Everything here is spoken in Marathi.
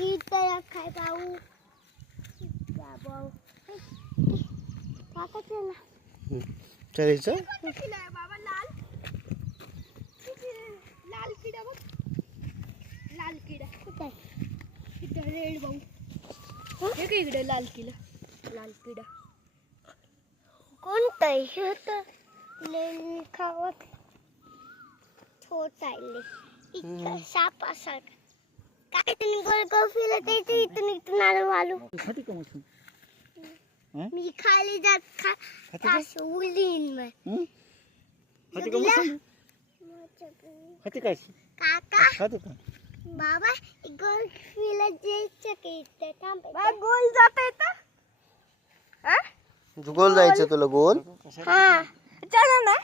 इथं काय भाऊ भाऊ टाकायचं ना चलायचं बाबा लाल लाल किडा बघ लाल किडा कुठे इथं रेड भाऊ हे काय इकडे लाल किडा कोणतं हे होतं लेली खावत छोट आहे इतकं सापासारखं काय तुम्ही गोल गोल फिरत आहे इथून इथून आलो खाती का मग मी खाली जात असं उलीन मग खाती का मग खाती काय काका खाते का बाबा गोल फिरत जायचं की इथं थांब गोल जाता येतं गोल जायचं तुला गोल हा चला ना